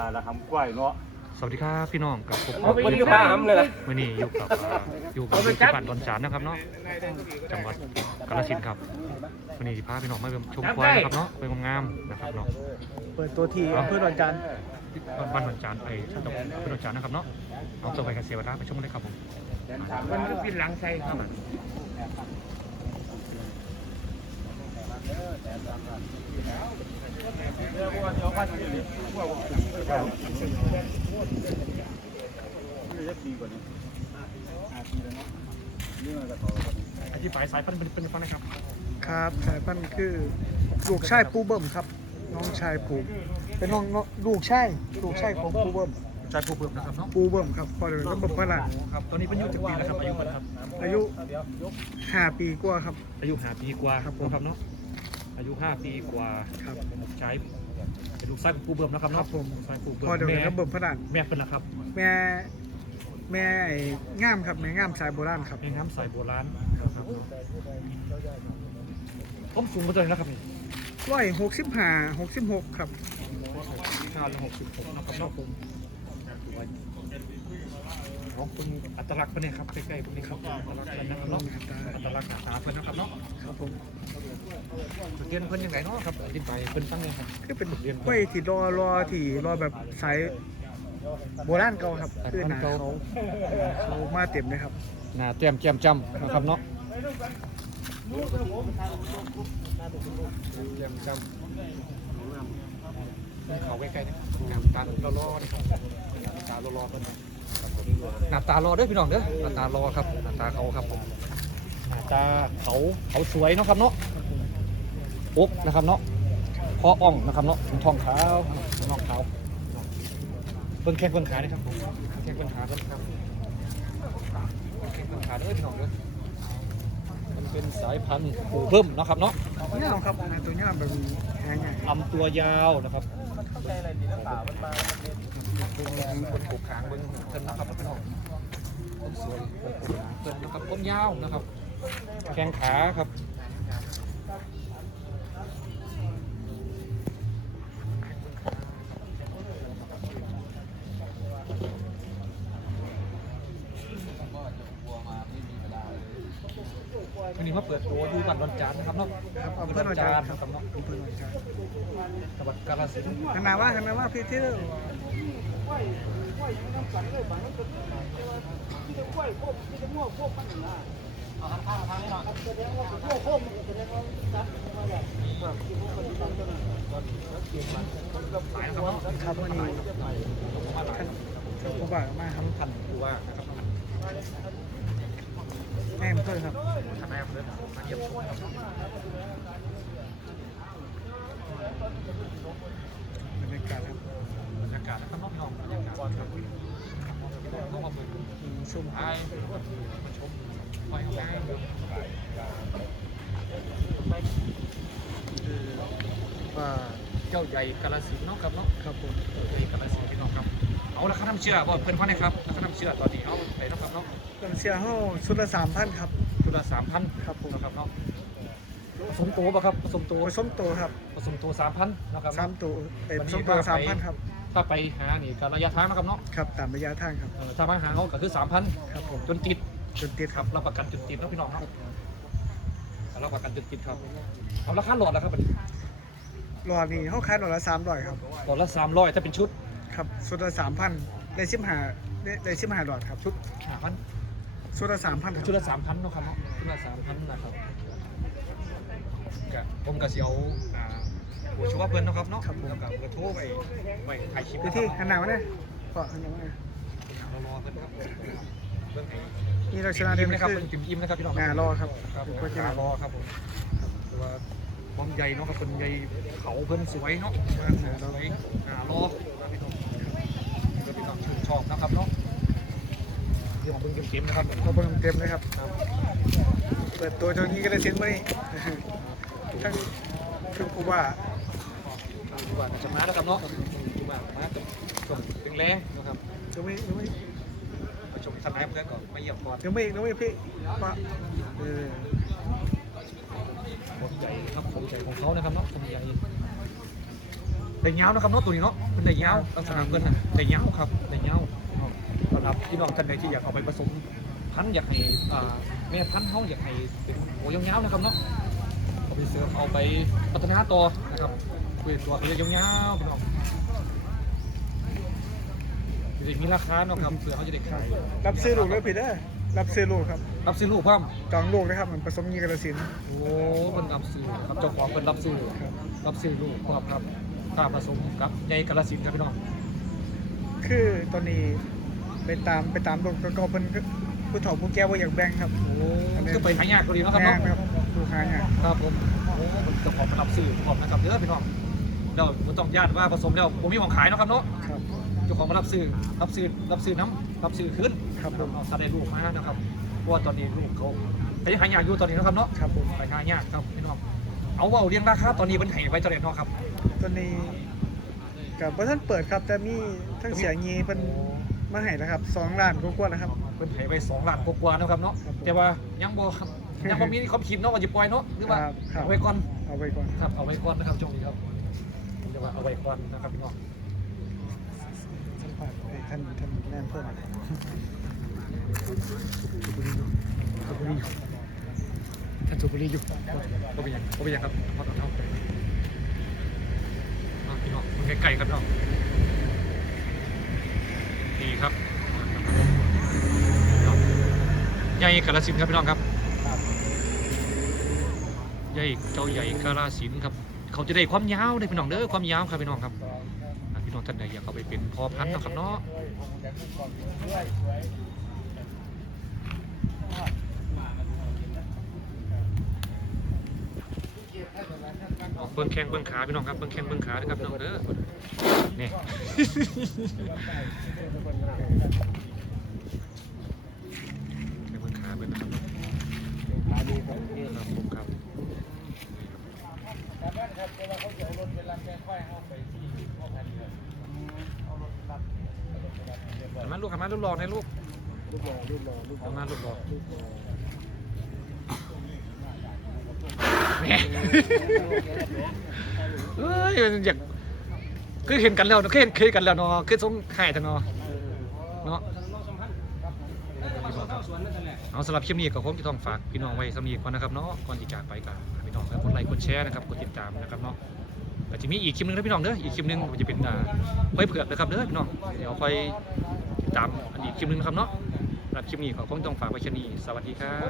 าละหำกล้วยเนาะสวัสดีครับพี่น้องกับผมเอาไปที่บ้านหำเลยล่ะวันนี้อยู่กับอ่าอยู่กับอยู่ที่บ้านดอนจานนะครับเนาะจังหวัดกาฬสินธุ์ครับวันนี้พาพี่น้องมาชมควายนะครับเนาะควายงามๆนะครับเนาะเปิดตัวทีอำเภอดอนจันทร์บ้านดอนจานไปจังหวัดอำเภอดอนจานนะครับเนาะเอาตัวไปกันเสียเวลาไปชมกันเลยครับผมมันก็ปิดหลังใส่ครับ อธิบายสายพันธุ์เป็นเป็นฟังนะครับ ครับสายพันธุ์คือลูกชายปูเบิ่มครับ น้องชายปูเป็นน้องน้องลูกชายลูกชายของปูเบิ่มชายผู้เพิ่มนะครับเนาะปูเบิ่มครับพอเดี๋ยวก็เบิ่มพระละครับ ตอนนี้เป็นอายุจักปีนะครับอายุมันครับอายุห้าปีกว่าครับอายุห้าปีกว่าครับผมนะครับเนาะ อายุห้าปีกว่าครับใช้เป็นลูกชายของผู้เบิ่มนะครับครัเนาะบผม ลูกชายผู้เบิ่มพอเดี๋ยวแม่ก็เบิ่มพระละแม่เป็นนะครับแม่แม่ไอ้ง่ามครับแม่ง่ามสายโบราณครับ เป็นน้ำใสโบราณนะครับผมสูงกว่าตัวนี้นะครับนี่ร้อยหกสิบห้าหกสิบหกครับ ข้าวละหกสิบหกนะครับเนอกผม ของคุณอัตลักษณ์เพื่อนเนี่ยครับใกล้ๆพวกนี้ครับอัตลักษณ์เพื่อนนะครับเนาะอัตลักษณ์หน้าตาเพื่อนนะครับเนาะครับผมเรียนเพื่อนยังไงเนาะครับอธิบายเพื่อนฟังเลยครับคือเป็นกล้วยที่รอรอที่รอแบบสายโบราณเก่าครับคือหนาเขาเขามาเต็มเลยครับหน้าแจ่มแจ่มจำนะครับเนาะแจ่มจำเขาใกล้ๆนะครับหน้าตาล้อๆนะครับหน้าตาล้อๆเพื่อน หน้าตารอเด้อพี่น้องเด้อหน้าตารอครับหน้าตาเขาครับผมหน้าตาเขาเขาสวยเนาะครับเนาะอกนะครับเนาะคออ่องนะครับเนาะทองขาวน้องขาวเบิ่งแข้งเบิ่งขาเลยครับผมแข้งเบิ่งขาครับแข้งเบิ่งขาเด้อพี่น้องเด้อ เป็นสายพันธุ์ปูเพิ่มเนาะครับเนาะเงี้ยครับในตัวเงี้ยแบบนี้หายง่ายลำตัวยาวนะครับคนปลูกขางเบิ้งเพิ่นนะครับพี่น้องคนสวยคนปลูกขางเพิ่นนะครับต้นยาวนะครับ แข้งขาครับวั นนี้มาเปิดตัวอยู่บ้านดอนจานนะครับเนาะครับอำเภอดอนจันทร์คครัรับบเนาะอำเภอดอนจันทร์จังหวัดกาฬสินธุ์ขนาดว่าขนาดว่าพี่ที่สายนะครับเนาะครับวันนี้ท่านผมบอกมาครับท่านผู้ว่านะครับ แม่อำเภอครับท่านนายอำเภอมาเยี่ยมชมครับบรรยากาศครับบรรยากาศนะครับน้องๆบรรยากาศครับต้องมาเปิดชมไอ้ชมไฟง่ายคือว่า จ้าใหญ่กาลสินธุ์เนาะครับเนาะครับผมเจ้าใหญ่กาลสินธุ์พี่น้องครับเอาละครับน้ำเชื่อบอกเพื่อนเขาเนี่ยครับแล้วก็น้ำเชื่อตอนนี้เอาไปเนาะครับเนาะต้นเสียห้าชุดละสามพันครับ ชุดละสามพันครับผมนะครับเนาะผสมตัวป่ะครับผสมตัวผสมโตครับผสมตัวสามพันนะครับสามตัวเอ้ยผสมตัวสามพันครับ ถ้าไปหานี่ก็ระยะทางนะครับเนาะครับตามระยะทางครับ เออถ้ามาหาเขาก็คือสามพันครับผมจนติดจนติดคครัรับบเราประกันจุดติดนะพี่น้องครับเราประกันจุดติดครับเอาราคาหลอดแล้วครับอันนี้ รอนี่เขาขายหน่อยละสามร้อยครับหลอดละสามร้อยถ้าเป็นชุดครับชุดละสามพันได้สิบห้าได้ได้สิบห้าหลอดครับชุดห้าพันชุดละสามพันครับชุดละสามพันเนาะครับเนาะชุดละสามพันนะครับกะผมก็สิเอาอ่าหัวชัวเพิ่นเนาะครับเนาะแล้วก็เบอร์โทรไปไปถ่ายคลิปวิธีขนาดว่าเนี่ยก็ขนาดว่าเนี่ยเรารอเพิ่นครับเพิ่นให้นี่เราชอิ่นะมเดือิ่อมนนะครับคือเพิ่นอิ่มอิ่มนะครับพี่น้องงารอครับครับผมก็จะงารอครับผม คือว่าความใหญ่เนาะครับเพิ่นใหญ่เขาเพิ่นสวยเนาะสวยงารอครับพี่น้องเพื่อพี่น้องชื่นชอบนะครับเนาะเรื่องของเบิ้งเกมๆนะครับเราเบิ่งเต็มเลยครับเปิดตัวเจ้านี้ก็ได้เซ็นไหมทั้งคือกูว่าดูว่าจะมาแล้วครับเนาะดูว่ามาจะชมเป็นแรงนะครับยังไม่ยังไม่ไปชมทนายเพื่อนก่อนมาเยี่ยมก่อนยังไม่ยังไม่พี่ว่าเออ ผมใหญ่ครับผมใหญ่ของเขานะครับเนาะผมใหญ่แต่ยาวนะครับเนาะตัวนี้เนาะมันได้ยาวลักษณะเพิ่นน่ะได้ยาวครับได้ยาวสำหรับพี่น้องท่านใดที่อยากเอาไปผสมพันธุ์อยากให้แม่พันธุ์เขาอยากให้เป็นโอยาวๆนะครับเนาะเอาไปเสริมเอาไปพัฒนาต่อนะครับเพื่อตัวเขาจะยาวๆพี่น้องจะมีราคาเนาะครับเพื่อเขาจะได้ขายรับซื้อลูกเลยพี่เด้อ รับซื้อลูกครับรับซื้อลูกเพิ่มจองลูกนะครับมันผสมยีกระสินธุ์โอ้เป็นรับซื้อครับเจ้าของเป็นรับซื้อรับซื้อลูกครับครับถ้าผสมกับใหญ่กระสินธุ์ครับพี่น้องคือตอนนี้ไปตามไปตามลูกก็เพิ่นก็ผู้เฒ่าผู้แก่ว่าอยากแบ่งครับโอ้คือไปหายากพอดีเนาะครับแม่เนาะนครับลูกค้าเนี่ย ครับผมโอ้เป็นเจ้าของเป็นรับซื้อพร้อมนะครับเด้อพี่น้อง เราบ่ต้องญาติว่าผสมแล้วผมมีของขายเนาะครับเนาะครับ เจ้าของมารับซื้อรับซื้อรับซื้อน้ำรับซื้อขึ้นครับผม เอาถ้าได้ลูกมานะครับเพราะว่าตอนนี้ลูกเขาไปหายากอยู่ตอนนี้เนาะครับเนาะครับผมไปหายากครับพี่น้องเอาเว่าเรียงราคาตอนนี้เป็นไห้ไปเท่าไหร่เนาะครับตอนนี้กับบ่ทันเปิดครับ แต่มีทั้งเสียงีเพิ่นมาให้แล้วครับสองล้านกว่าๆแล้วครับ เป็นไห้ไปสองล้านกว่าๆเนาะครับเนาะครับผม แต่ว่ายังบ่ยังบ่มีความคิดเนาะว่าจะปล่อยเนาะหรือว่าครับครับเอาไว้ก่อนเอาไปก่อนครับเอาไว้ก่อนนะครับช่วงนี้ครับผม จะว่าเอาไว้ก่อนนะครับพี่น้องสัมภาษณ์ให้ท่านท่านแม่นเพิ่มท่านสุบุรีอยู่ก็เป็นอย่างก็เป็นอย่างครับพอตอนเท่าไปอะพี่น้องมันไกลๆครับพี่น้องนี่ครับพี่น้องใหญ่กาลสินธุ์ครับพี่น้องครับใหญ่เจ้าใหญ่กาลสินธุ์ครับ เขาจะได้ความยาวได้พี่น้องเด้อความยาวครับพี่น้องครับพี่น้องท่านใดอยากเอาไปเป็นพอพันธุ์นะครับเนาะเบิ้งแข้งเบิ้งขาพี่น้องครับเบิ้งแข้งเบิ้งขานะครับน้องเด้อนี่ แข้งเบิ้งขาเบิ้งนะครับเนาะครับผมครับ หันมาลูกหันมาลูกรอให้ลูกรูปหล่อรูปหล่อรูปหล่อนมาลูกรอรูปหล่อแหม่เอ้ยมันอยากคือเห็นกันแล้วเนอะเคยเห็นเคยกันแล้วเนาะคือสงหายแต่เนาะเนาะเอาสำหรับคลิปนี้ก็คงจะต้องฝากพี่น้องไว้สำนีก่อนนะครับเนาะก่อนที่จากไปกันพี่น้องครับกดไลค์กดแชร์นะครับกดติดตามนะครับเนาะก็จะมีอีกคลิปหนึงนะพี่น้องเด้ออีกคลิปหนึงมันจะเป็นอ่าไว้เผือกนะครับเด้อพี่น้องเดี๋ยวค่อย ติดตามอันอีกคลิปหนึงนะครับเนาะสำหรับคลิปนี้ขอคงต้องฝากไว้แค่นี้สวัสดีครับ